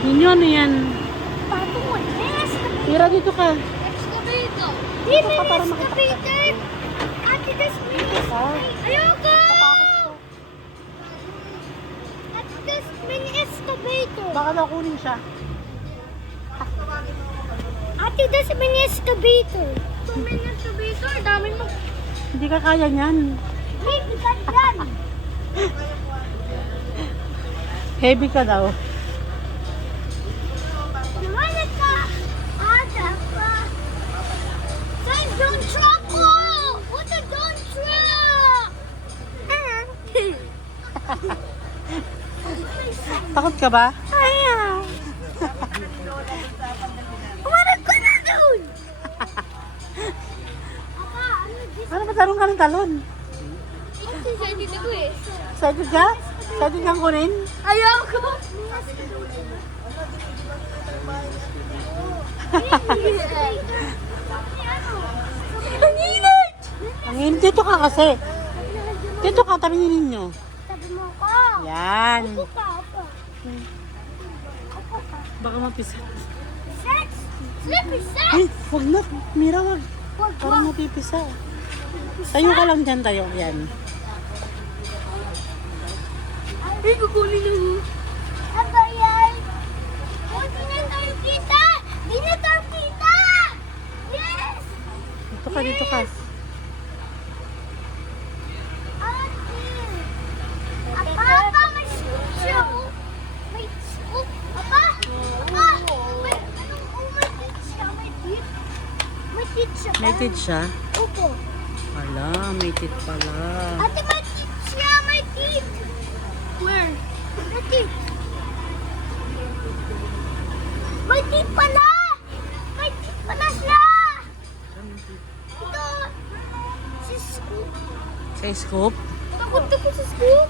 Ninyo, ano yan? Patong mo. Tira dito ka. Excavator. Dito ka para makita ka. Excavator. Ate, das mini excavator. Ayoko! Ate, das mini excavator. Baka daw kunin siya. Ate, das mini excavator. Mini excavator. Dami mo. Hindi ka kaya niyan. Hey, bigat yan. Heavy ka daw. Naman ka. Ate, pa. Say, don't drop mo. What a don't drop. Takot ka ba? Ayaw. Umarag ko na doon. Apa, Ano ba talong ka ng talon? ito siya dito ko eh. Excited ka? Excited kang kunin? Ayaw ko. Ang init! Ang init. Dito ka kasi. Dito ka, tabi ninyo. Sabi mo ko. Yan. Upo ka, upo. Upo ka. Baka mapisat. Sex! Slippery sex! Ay, wag na. Mira, wag. Wag, Parang wag. mapipisa. Tayo ka lang dyan, tayo. Yan. Ay, kukunin mo. Aba yan. Oh, di na tayo kita! Di na tayo kita! Yes! Dito ka, dito ka. Ate! Apa, may scoop siya, oh. May scoop. Apa? Apa? May, anong, oh, may tit siya. May tit. May tit siya. May tit siya? Opo. Wala, may tit pala. Ate, may tit siya. May tit. Where? May tit. May tit pala. May tit pala siya. Ito. Si scoop. Sa scoop? Takot ako sa scoop.